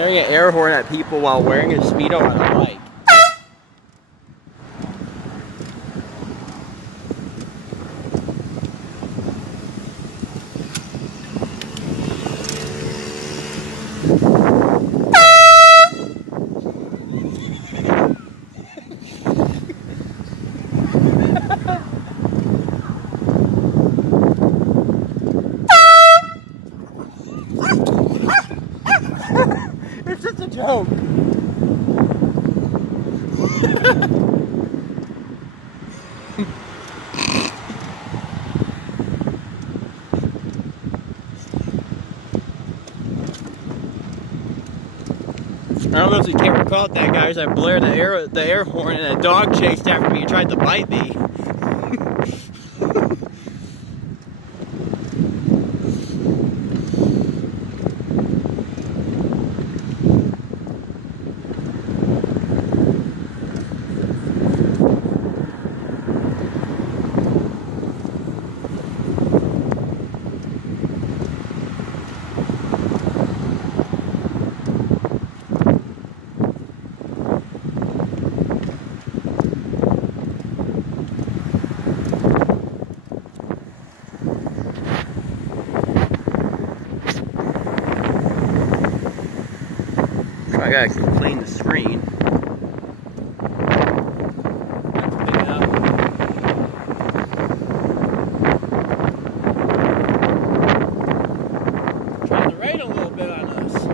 blaring an air horn at people while wearing a speedo on a bike. It's just a joke. I don't know if you can recall it, that guys. I blared the air horn and a dog chased after me and tried to bite me. I gotta actually clean the screen. Trying to rain a little bit on us.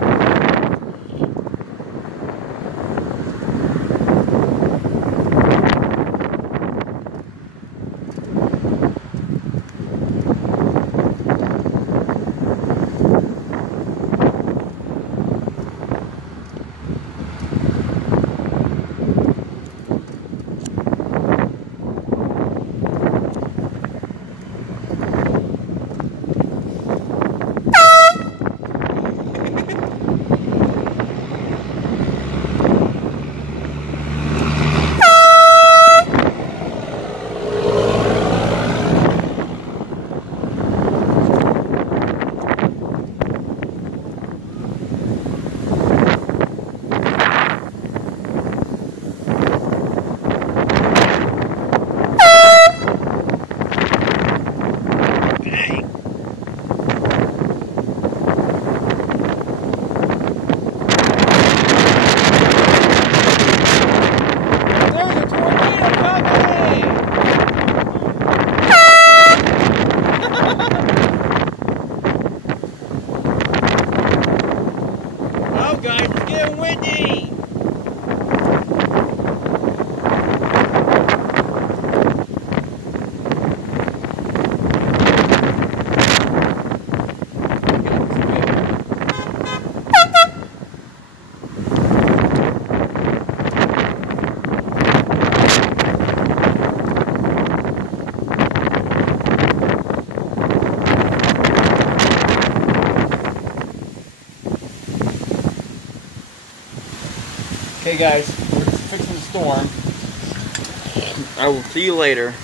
Guys, it's getting windy! Okay guys, we're fixing the storm. I will see you later.